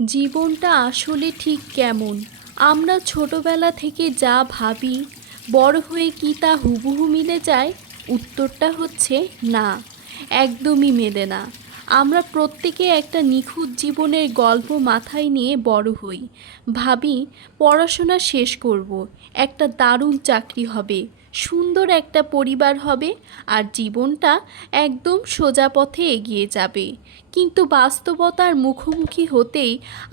জীবনটা আসলে ঠিক কেমন? আমরা ছোটবেলা থেকে যা ভাবি, বড় হয়ে কি তা হুবহু মিলে যায়? উত্তরটা হচ্ছে না, একদমই মেলে না। আমরা প্রত্যেকে একটা নিখুঁত জীবনের গল্প মাথায় নিয়ে বড় হই। ভাবি পড়াশোনা শেষ করব, একটা দারুণ চাকরি হবে, সুন্দর একটা পরিবার হবে, আর জীবনটা একদম সোজা পথে এগিয়ে যাবে। কিন্তু বাস্তবতার মুখোমুখি হতেই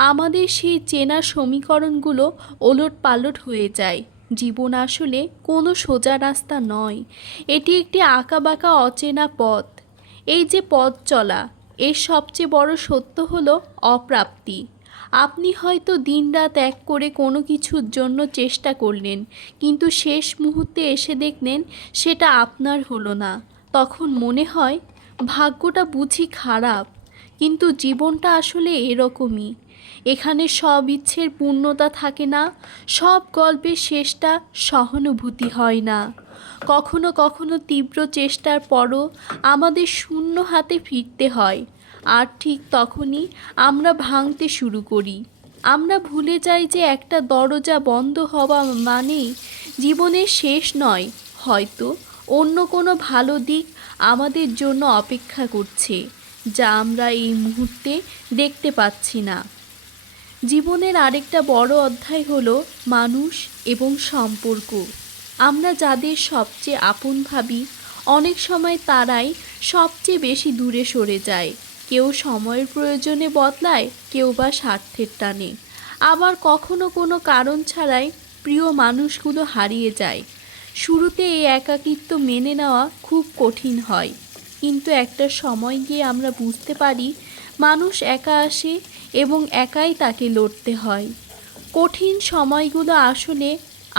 আমাদের সেই চেনা সমীকরণগুলো ওলটপালট হয়ে যায়। জীবন আসলে কোনো সোজা রাস্তা নয়, এটি একটি আঁকাবাঁকা অচেনা পথ। এই যে পথ চলা, এর সবচেয়ে বড় সত্য হলো অপ্রাপ্তি। আপনি হয়তো দিনরাত এক করে কোনো কিছুর জন্য চেষ্টা করলেন, কিন্তু শেষ মুহূর্তে এসে দেখলেন সেটা আপনার হলো না। তখন মনে হয় ভাগ্যটা বুঝি খারাপ। কিন্তু জীবনটা আসলে এরকমই। এখানে সব ইচ্ছের পূর্ণতা থাকে না, সব গল্পের শেষটা সহানুভূতি হয় না। কখনো কখনো তীব্র চেষ্টার পরও আমাদের শূন্য হাতে ফিরতে হয়। আর ঠিক তখনই আমরা ভাঙতে শুরু করি। আমরা ভুলে যাই যে একটা দরজা বন্ধ হওয়া মানেই জীবনের শেষ নয়, হয়তো অন্য কোনো ভালো দিক আমাদের জন্য অপেক্ষা করছে, যা আমরা এই মুহূর্তে দেখতে পাচ্ছি না। জীবনের আরেকটা বড় অধ্যায় হলো মানুষ এবং সম্পর্ক। আমরা যাদের সবচেয়ে আপন ভাবি, অনেক সময় তারাই সবচেয়ে বেশি দূরে সরে যায়। কেউ সময়ের প্রয়োজনে বদলায়, কেউ বা স্বার্থের টানে, আবার কখনো কোনো কারণ ছাড়াই প্রিয় মানুষগুলো হারিয়ে যায়। শুরুতে এই একাকিত্ব মেনে নেওয়া খুব কঠিন হয়, কিন্তু একটা সময় গিয়ে আমরা বুঝতে পারি মানুষ একা আসে এবং একাই তাকে লড়তে হয়। কঠিন সময়গুলো আসলে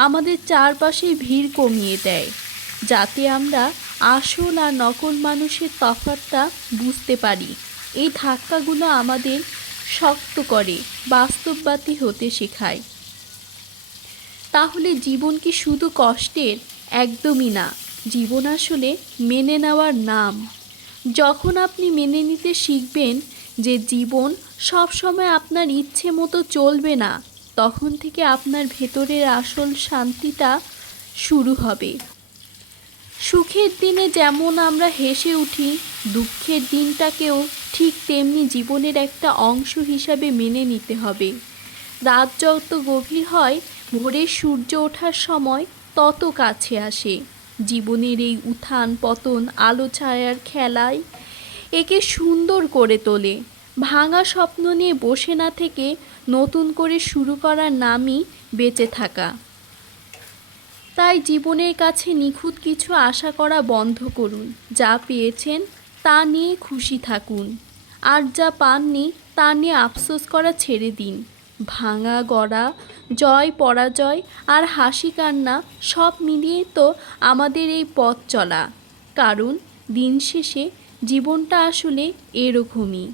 আমাদের চারপাশে ভিড় কমিয়ে দেয়, যাতে আমরা আসল আর নকল মানুষের তফাৎটা বুঝতে পারি। এই ধাক্কাগুলো আমাদের শক্ত করে, বাস্তববাদী হতে শেখায়। তাহলে জীবন কি শুধু কষ্টের? একদমই না। জীবন আসলে মেনে নেওয়ার নাম। যখন আপনি মেনে নিতে শিখবেন যে জীবন সবসময় আপনার ইচ্ছে মতো চলবে না, তখন থেকে আপনার ভেতরের আসল শান্তিটা শুরু হবে। সুখের দিনে যেমন আমরা হেসে উঠি, দুঃখের দিনটাকেও ঠিক তেমনি জীবনের একটা অংশ হিসাবে মেনে নিতে হবে। রাত যত গভীর হয়, ভোরের সূর্য ওঠার সময় তত কাছে আসে। জীবনের এই উত্থান পতন আলো ছায়ার খেলায় একে সুন্দর করে তোলে। ভাঙা স্বপ্ন নিয়ে বসে না থেকে নতুন করে শুরু করার নামই বেঁচে থাকা। তাই জীবনের কাছে নিখুঁত কিছু আশা করা বন্ধ করুন। যা পেয়েছেন তা নিয়ে খুশি থাকুন, আর যা পাননি তা নিয়ে আফসোস করা ছেড়ে দিন। ভাঙা গড়া, জয় পরাজয় আর হাসি কান্না সব মিলিয়ে তো আমাদের এই পথ চলা। কারণ দিন শেষে জীবনটা আসলে এরকমই।